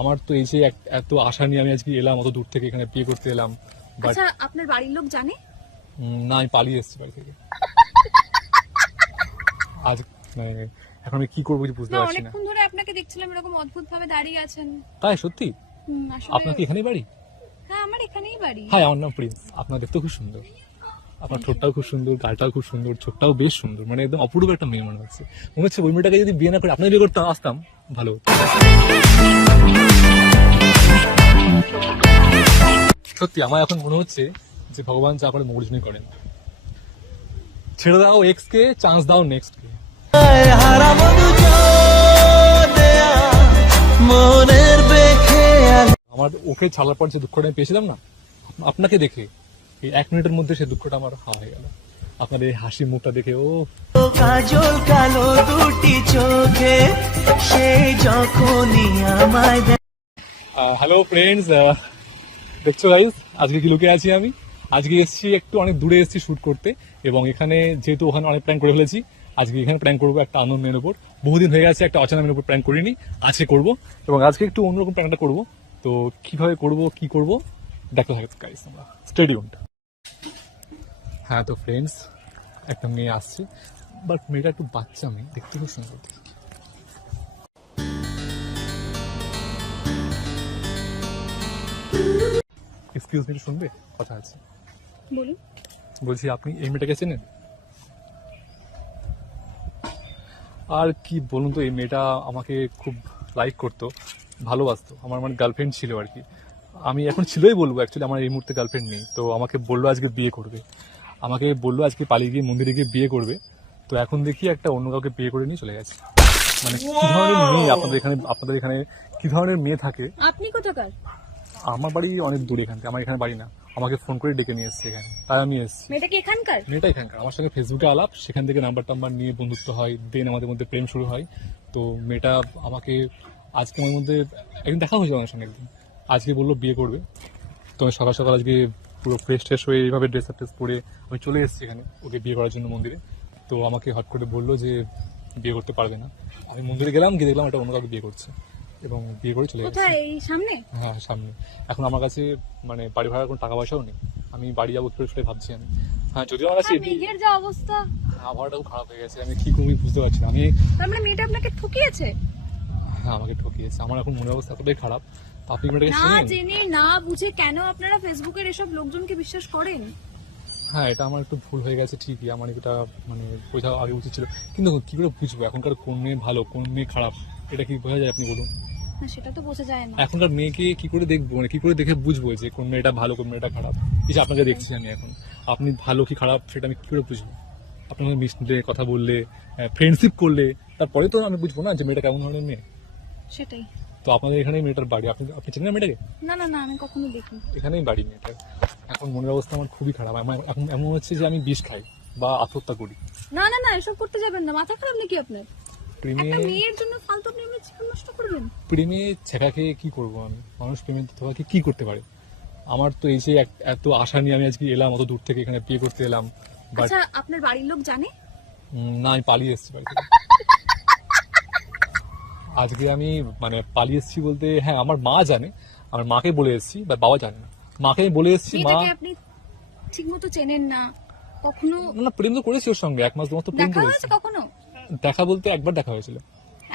আমার তো এই যে এত আশা নিয়ে আমি আজকে এলাম, অত দূর থেকে এখানে বিয়ে করতে এলাম। আচ্ছা, আপনার বাড়ির লোক জানে? না, আমি পালিয়ে এসেছি বাড়ি থেকে। আজ মানে এখন আমি কি করবো বুঝতে পারছি না। অনেকক্ষণ ধরে আপনাকে দেখছিলাম এরকম অদ্ভুত ভাবে দাঁড়িয়ে আছেন। তাই সত্যি? আসলে আপনার কি এখানেই বাড়ি? হ্যাঁ, আমার এখানেই বাড়ি। হ্যাঁ, আমার নাম প্রিন্স। আপনার দেখতে খুব সুন্দর, আপনার ঠোঁটটাও খুব সুন্দর, গালটাও খুব সুন্দর, চোখটাও বেশ সুন্দর, মানে একদম অপূর্ব একটা মেয়ে মনে হচ্ছে। মনে হচ্ছে ওই মেয়েটাকে যদি বিয়ে না করে আপনার বিয়ে করতে আসতাম ভালো হতো। সত্যি আমার এখন মনে হচ্ছে যে ভগবান যা করে মৌজনই করেন। ছেড়ে দাও এক্স কে, চান্স দাও নেক্সট কে। আমার ওকে ছাড়ার পর যে দুঃখটা আমি পেয়েছিলাম না, আপনাকে দেখে এই 1 মিনিটের মধ্যে সেই দুঃখটা আমার হাওয়া হয়ে গেল। আপনার এই হাসি মুখটা দেখে, ও কাজল কালো দুটি চোখে সেই যখনই আমায়। হ্যালো ফ্রেন্ডস, দেখছো গাইস আজকে কি লুকে আছি আমি। আজকে এসেছি একটু অনেক দূরে এসেছি শুট করতে, এবং এখানে যেহেতু ওখানে অনেক প্র্যাঙ্ক করে ফেলেছি, আজকে এখানে প্র্যাঙ্ক করবো একটা আননোন মেয়ের উপর। বহুদিন হয়ে গেছে একটা অচেনা মেয়ের উপর প্র্যাঙ্ক করিনি, আজকে করবো, এবং আজকে একটু অন্যরকম প্র্যাঙ্কটা করবো। তো কিভাবে করবো, কি করবো দেখতে থাকতে গাইস, আমরা স্টেডিয়াম। হ্যাঁ তো ফ্রেন্ডস, একটা মেয়ে আসছে, বাট মেয়েটা একটু বাচ্চা মেয়ে, দেখতে খুব সুন্দর। এক্সকিউজ মি, শুনবে? কথা আছে। বলুন। বলছি আপনি এই মেয়েটাকে চেনেন? আর কি বলুন তো, এই মেয়েটা আমাকে খুব লাইক করতো, ভালোবাসতো, আমার মানে গার্লফ্রেন্ড ছিল আর কি। আমি এখন ছিলই বলবো, অ্যাকচুয়ালি আমার এই মুহূর্তে গার্লফ্রেন্ড নেই। তো আমাকে বললো আজকে বিয়ে করবে, আমাকে বললো আজকে পালিয়ে গিয়ে মন্দিরে গিয়ে বিয়ে করবে। তো এখন দেখি একটা অন্য কাউকে বিয়ে করে নিয়ে চলে গেছে। মানে কি ধরনের মেয়ে আপনাদের এখানে কি ধরনের মেয়ে থাকে? আপনি কোথাকার? আমার বাড়ি অনেক দূরে এখান থেকে, আমার এখানে বাড়ি না। আমাকে ফোন করে ডেকে নিয়ে এসছে এখানে, তাই আমি এসেছি। মেয়েটা কি এখানকার? মেয়েটা এখানকার, আমার সঙ্গে ফেসবুকে আলাপ, সেখান থেকে নাম্বার টাম্বার নিয়ে বন্ধুত্ব হয়, দেন আমাদের মধ্যে প্রেম শুরু হয়। তো মেয়েটা আমাকে আজকে আমার মধ্যে একদিন দেখা হয়েছিল আমার সঙ্গে, একদিন আজকে বললো বিয়ে করবে। তো আমি সকাল সকাল আজকে পুরো ফ্রেশ ট্রেশ হয়ে এইভাবে ড্রেস আপ ট্রেস পরে আমি চলে এসেছি এখানে ওকে বিয়ে করার জন্য মন্দিরে। তো আমাকে হট করে বললো যে বিয়ে করতে পারবে না। আমি মন্দিরে গেলাম, গিয়ে দেখলাম এটা অন্য কাউকে বিয়ে করছে, এবং বিয়ে করে চলে গেছে। কোথায়? এই সামনে? হ্যাঁ সামনে। এখন আমার কাছে মানে বাড়ি ভাড়ার কোনো টাকা পয়সাও নেই, আমি বাড়ি যাবো করে সেটাই ভাবছি আমি। হ্যাঁ যদিও আমার কাছে মেঘের যা অবস্থা, আবহাওয়াটাও খারাপ হয়ে গেছে, আমি কি করবি বুঝতে পারছি না। আমি তার মানে মেয়েটা আপনাকে ঠকিয়েছে? হ্যাঁ আমাকে ঠকিয়েছে, আমার এখন মনের অবস্থা এতটাই খারাপ। আপনি মেয়েটাকে না চিনেন? জেনে না বুঝে কেন আপনারা ফেসবুকের এসব লোকজনকে বিশ্বাস করেন? হ্যাঁ এটা আমার একটু ভুল হয়ে গেছে ঠিকই, আমার এটা মানে বোঝা আগে উচিত ছিল। কিন্তু কি করে বুঝবো এখনকার কোন মেয়ে ভালো কোন মেয়ে খারাপ, এটা কি বোঝা যায় আপনি বলুন? না, সেটা তো বোঝা যায় না। এখনকার মেয়েকে কি করে দেখবো, মানে কি করে দেখে বুঝবো যে কোন মেয়েটা ভালো কোন মেয়েটা খারাপ? এই যে আপনাকে দেখছি আমি এখন, আপনি ভালো কি খারাপ সেটা আমি কি করে বুঝবো? আপনার সঙ্গে মিশলে, কথা বললে, ফ্রেন্ডশিপ করলে, তারপরে তো আমি বুঝবো না যে মেয়েটা কেমন ধরনের মেয়ে। সেটাই তো আপনাদের এখানে মেয়েটার বাড়ি, আপনি আপনি চেনেন না মেয়েটাকে? না না না, আমি কখনো দেখিনি। এখানেই বাড়ি মেয়েটার। এখন মনের অবস্থা আমার খুবই খারাপ, আমার এখন এমন হচ্ছে যে আমি বিষ খাই বা আত্মহত্যা করি। না না না, এসব করতে যাবেন না, মাথা খারাপ নাকি আপনার? প্রেমে একটা মেয়ের জন্য ফালতু আপনি এমনি জীবন নষ্ট করবেন? প্রেমে ছেঁকা খেয়ে কি করবো আমি? মানুষ প্রেমে তোমাকে কি করতে পারে? আমার তো এই যে এত আশা নিয়ে আমি আজকে এলাম, অত দূর থেকে এখানে বিয়ে করতে এলাম। বাট আচ্ছা, আপনার বাড়ির লোক জানে? না, আমি পালিয়ে এসেছি বাড়ি থেকে। আজকে আমি মানে পালিয়ে এসেছি বলতে, হ্যাঁ আমার মা জানে, আমার মাকে বলে এসেছি, বাট বাবা জানে না। মাকে আমি বলে এসেছি, মা মেয়েটাকে আপনি ঠিকমতো চেনেন না, কখনো না প্রেম তো করেছি ওর সঙ্গে, 1 মাস 2 মাস তো প্রেম দেখা করেছি। হয়েছে কখনো? দেখা বলতে একবার দেখা হয়েছিল।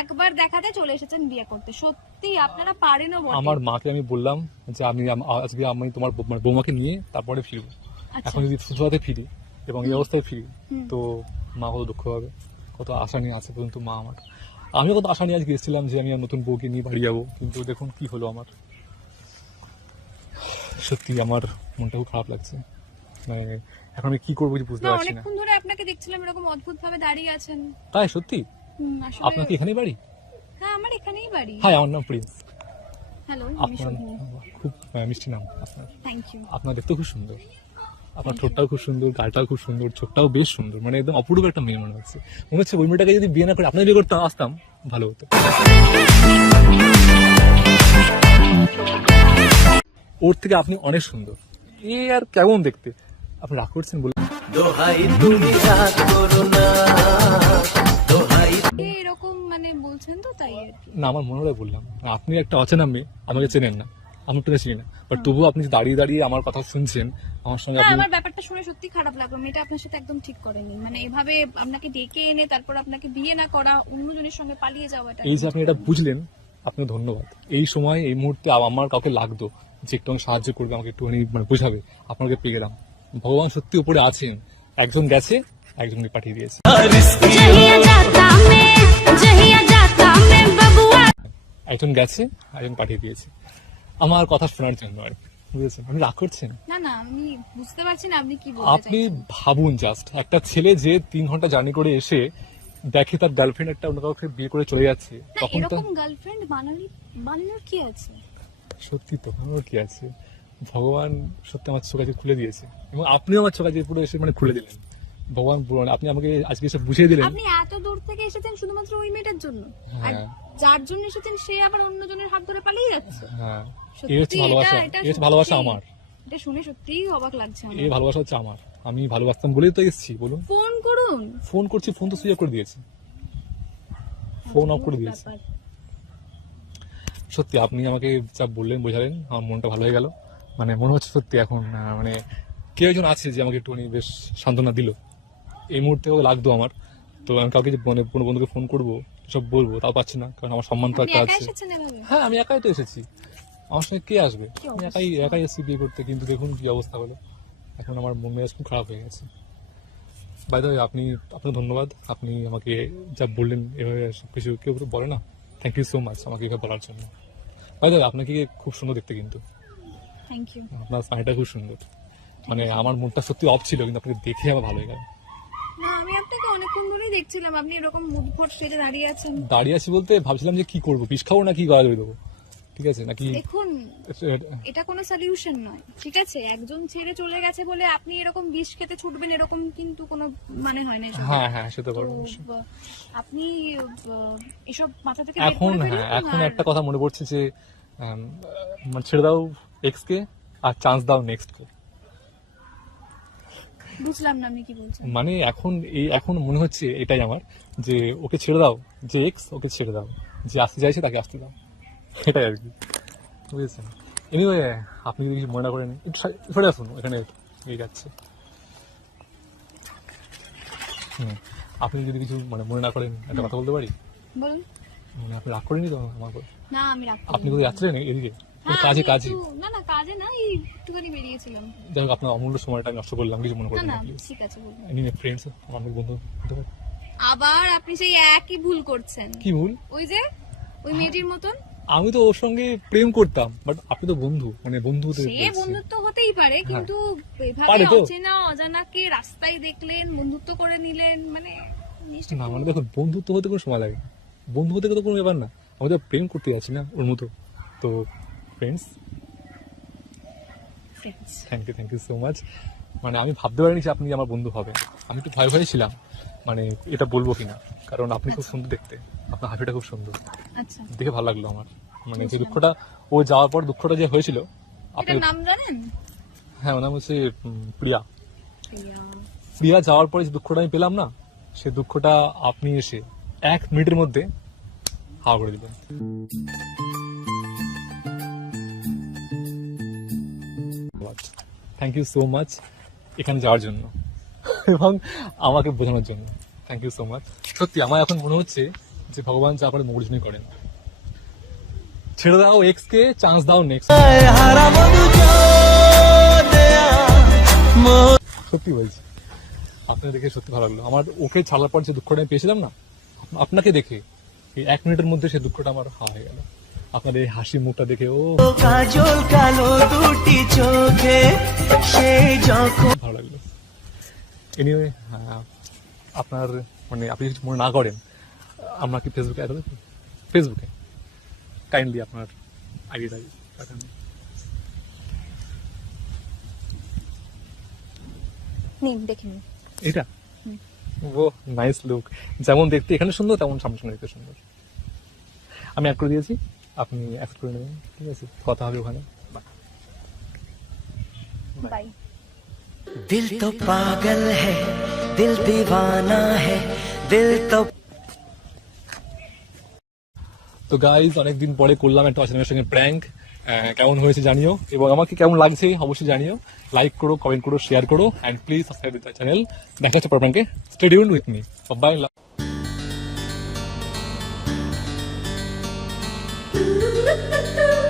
একবার দেখাতে চলে এসেছেন বিয়ে করতে? সত্যি আপনারা পারেনও বটে। আমার মাকে আমি বললাম যে আমি আজকে আমি তোমার মানে বৌমাকে নিয়ে তারপরে ফিরবো। আচ্ছা। এখন যদি সুস্থভাবে ফিরি এবং এই অবস্থায় ফিরি, হুম। তো মা কত দুঃখ হবে, কত আশা নিয়ে আছে পর্যন্ত মা আমার। আমিও কত আশা নিয়ে আজকে এসেছিলাম যে আমি আমার নতুন বউকে নিয়ে বাড়ি যাবো, কিন্তু দেখুন কি হলো আমার। সত্যি আমার মনটা খুব খারাপ লাগছে, মানে এখন আমি কি করবো বুঝতে না, পারছি না। অনেকক্ষণ ধরে আপনাকে দেখছিলাম এরকম অদ্ভুত ভাবে দাঁড়িয়ে আছেন। তাই সত্যি? আসলে আপনার কি এখানেই বাড়ি? হ্যাঁ, আমার এখানেই বাড়ি। হ্যাঁ আমার নাম প্রিন্স। হ্যালো, আমি আপনার শোভিনী। খুব মিষ্টি নাম আপনার। Thank you. আপনার দেখতে খুব সুন্দর, আপনার ঠোঁটটাও খুব সুন্দর, গালটাও খুব সুন্দর, চোখটাও বেশ সুন্দর, মানে একদম অপূর্ব একটা মেয়ে মনে হচ্ছে। মনে হচ্ছে ওই মেয়েটাকে যদি বিয়ে না করে আপনার বিয়ে করতে আসতাম ভালো হতো। ওর থেকে আপনি অনেক সুন্দর। এ আর কেমন দেখতে, আপনি রাগ করছেন বলে? দোহাই তুমি রাগ করো না, দোহাই। এরকম মানে বলছেন তো তাই আর কি। না, আমার মনে হলে বললাম, আপনি একটা অচেনা মেয়ে, আমাকে চেনেন না, আমি তো চিনি না, বাট তবুও আপনি দাঁড়িয়ে দাঁড়িয়ে আমার কথা শুনছেন, আমার সঙ্গে না, আপনি আমার ব্যাপারটা শুনে সত্যি খারাপ লাগলো, মেয়েটা আপনার সাথে একদম ঠিক করেনি, মানে এভাবে আপনাকে ডেকে এনে তারপর আপনাকে বিয়ে না করা, অন্যজনের সঙ্গে পালিয়ে যাওয়াটা। এই যে আপনি এটা বুঝলেন, আপনাকে ধন্যবাদ। এই সময় এই মুহূর্তে আমার কাউকে লাগতো যে একটু সাহায্য করবে, আমাকে একটুখানি মানে বোঝাবে, আপনাকে পেয়ে গেলাম। ভগবান সত্যি উপরে আছেন, একজন গেছে, একজনকে পাঠিয়ে দিয়েছে। একজন গেছে, একজন পাঠিয়ে দিয়েছে আমার কথা শোনার জন্য আর কি, বুঝেছেন? আপনি রাগ করছেন? না না, আমি বুঝতে পারছি না আপনি কি বলতে আপনি চাইছেন। ভাবুন, জাস্ট একটা ছেলে যে 3 ঘন্টা জার্নি করে এসে দেখে তার গার্লফ্রেন্ড একটা অন্য কাউকে বিয়ে করে চলে যাচ্ছে, না, তখন তো এরকম গার্লফ্রেন্ড বানানোর কি আছে? সত্যি তো আমার কি আছে, ভগবান সত্যি আমার চোখ আছে খুলে দিয়েছে, এবং আপনিও আমার চোখ আছে পুরো এসে মানে খুলে দিলেন। ভগবান আপনি আমাকে আজকে এসে বুঝিয়ে দিলেন। আপনি এত দূর থেকে এসেছেন শুধুমাত্র ওই মেয়েটার জন্য, আর হ্যাঁ। যার জন্য এসেছেন সে আবার অন্যজনের হাত ধরে পালিয়ে যাচ্ছে। হ্যাঁ, সত্যি এই হচ্ছে ভালোবাসা, এটা এই হচ্ছে ভালোবাসা সত্যি- আমার, এটা শুনে সত্যিই অবাক লাগছে আমার। এই ভালোবাসা হচ্ছে আমার। আমি ভালোবাসতাম বলেই তো এসেছি, বলুন। ফোন করুন। ফোন করছি, ফোন তো সুইচ অফ করে দিয়েছে, ফোন অফ করে দিয়েছে। ব্যাপার। সত্যি আপনি আমাকে যা বললেন, বোঝালেন, আমার মনটা ভালো হয়ে গেল। মানে মনে হচ্ছে সত্যি এখন মানে কেউ একজন আছে যে আমাকে একটুখানি বেশ সান্ত্বনা দিল। এই মুহূর্তেও লাগতো আমার, তো আমি কাউকে যে মানে কোনো বন্ধুকে ফোন করবো, সব বলবো, তাও পাচ্ছি না, কারণ আমার সম্মান তো আপনি একটা একা আছে। এসেছেন এভাবে? হ্যাঁ, আমি একাই তো এসেছি, আমার সঙ্গে কে আসবে? কি আমি অবস্থা? একাই এসেছি বিয়ে করতে, কিন্তু দেখুন কি অবস্থা হলো। এখন আমার মন মেজাজ খুব খারাপ হয়ে গেছে। বাই দ্য ওয়ে, আপনার ধন্যবাদ, আপনি আমাকে যা বললেন, এভাবে সবকিছু কেউ তো বলে না। থ্যাংক ইউ সো মাচ আমাকে এভাবে বলার জন্য। বাই দ্য ওয়ে, আপনাকে খুব সুন্দর দেখতে, কিন্তু থ্যাংক ইউ। আপনার স্মাইলটা খুব সুন্দর। মানে আমার মুডটা সত্যি অফ ছিল, কিন্তু আপনাকে দেখে আমার ভালো হয়ে গেল। না, আমি আপনাকে অনেকক্ষণ ধরেই দেখছিলাম, আপনি এরকম মুডফট সেজে দাঁড়িয়ে আছেন। দাঁড়িয়ে আছি বলতে ভাবছিলাম যে কি করবো, বিষ খাবো না কি গলা ধরে দেবো, ঠিক আছে নাকি? দেখুন, এটা কোনো সলিউশন নয়, ঠিক আছে? একজন ছেড়ে চলে গেছে বলে আপনি এরকম বিষ খেতে ছুটবেন, এরকম কিন্তু কোনো মানে হয় না এসব। হ্যাঁ হ্যাঁ, সে তো তো, বড়। আপনি এসব মাথা থেকে বের এখন করে হ্যাঁ, ফেলুন। এখন আর একটা কথা মনে পড়ছে যে মানে ছেড়ে দাও এক্স কে আর চান্স দাও নেক্সট কে। বুঝলাম না আপনি কি বলছেন। মানে এখন মনে হচ্ছে এটাই আমার, যে ওকে ছেড়ে দাও, যে এক্স ওকে ছেড়ে দাও, যে আসতে চাইছে তাকে আসতে দাও, এটাই আর কি, বুঝেছেন? এনিওয়ে, আপনি যদি কিছু মনে না করেন, একটু সরে আসুন, এখানে এই যাচ্ছে। আপনি যদি কিছু মানে মনে না করেন, একটা কথা বলতে পারি? বলুন। মানে আপনি রাগ করেনি তো আমার উপর? না, আমি রাখতে আপনি কোথায় যাচ্ছিলেন এদিকে? হ্যাঁ, কাজে আমি কাজে একটু- না না, কাজে না, এই একটুখানি বেরিয়েছিলাম। যাই হোক, আপনার অমূল্য সময়টা আমি নষ্ট করলাম, কিছু মনে না করবেন না, না প্লিজ। ঠিক আছে, বলুন। এনিওয়ে ফ্রেন্ডস, আমার বন্ধু হতে পারে। আবার আপনি সেই একই ভুল করছেন, কি ভুল? ওই যে ওই মেয়েটির মতন। আমি তো ওর সঙ্গে প্রেম করতাম, বাট আপনি তো বন্ধু, মানে বন্ধু হতে সে বলছি। বন্ধুত্ব হতেই পারে, কিন্তু এভাবে পারে তো। অচেনা অজানাকে রাস্তায় দেখলেন, বন্ধুত্ব করে নিলেন, মানে জিনিসটা না খুব- মানে দেখুন, বন্ধুত্ব হতে কোনো সময় লাগে না, বন্ধু হতে তো কোনো ব্যাপার না, আমি তো প্রেম করতে যাচ্ছি না ওর মতো। তো friends, friends। Thank you so much. মানে আমি ভাবতে পারিনি যে আপনি আমার বন্ধু হবে, আমি একটু ভয় ভয়ে ছিলাম, মানে এটা বলবো কিনা, কারণ আপনি খুব সুন্দর দেখতে, আপনার হাসিটা খুব সুন্দর, আচ্ছা, দেখে ভালো লাগলো আমার। মানে যে বুঝলাম। দুঃখটা ও যাওয়ার পর দুঃখটা যে হয়েছিল, আপনি, এটার নাম জানেন? হ্যাঁ ওর নাম হচ্ছে প্রিয়া। প্রিয়া যাওয়ার পরে যে দুঃখটা আমি পেলাম না, সে দুঃখটা আপনি এসে 1 মিনিটের মধ্যে হাওয়া করে দিলেন। থ্যাংক ইউ সো মাচ এখানে যাওয়ার জন্য এবং আমাকে বোঝানোর জন্য। Thank you so much. সত্যি আমার এখন মনে হচ্ছে যে ভগবান যা পারে মৌজুনি করেন। ছেড়ে দাও এক্স কে, চান্স দাও নেক্সট। হারা মধু দেয়া সত্যি বলছি, আপনাকে দেখে সত্যি ভালো লাগলো আমার। ওকে ছাড়ার পর যে দুঃখটা আমি পেয়েছিলাম না, আপনাকে দেখে এই 1 মিনিটের মধ্যে সেই দুঃখটা আমার হাওয়া হয়ে গেল। আপনার এই হাসি মুখটা দেখে কাজল কালো দুটি চোখে সে যখন ভালো লাগলো। এনিওয়ে, আপনার মানে আপনি কিছু মনে না করেন, আমরা কি ফেসবুকে অ্যাড হবে? ফেসবুকে কাইন্ডলি আপনার আইডিটা পাঠান। নিন, দেখে নিন। এটা ও নাইস লুক, যেমন দেখতে এখানে সুন্দর, তেমন সামনে সামনে দেখতে সুন্দর। আমি অ্যাড করে দিয়েছি, আপনি অ্যাকসেপ্ট করে নেবেন, ঠিক আছে? কথা হবে ওখানে। বাই। दिल तो पागल है दिल दीवाना है दिल तो তো গাইজ অনেকদিন পরে করলাম একটা অচেনার সঙ্গে প্র্যাঙ্ক, কেমন হয়েছে জানিও, এবং আমাকে কেমন লাগছে অবশ্যই জানিও। লাইক করো, কমেন্ট করো, শেয়ার করো, and please subscribe the channel. দেখা হচ্ছে পর প্র্যাঙ্কে। Stay tuned with me. By.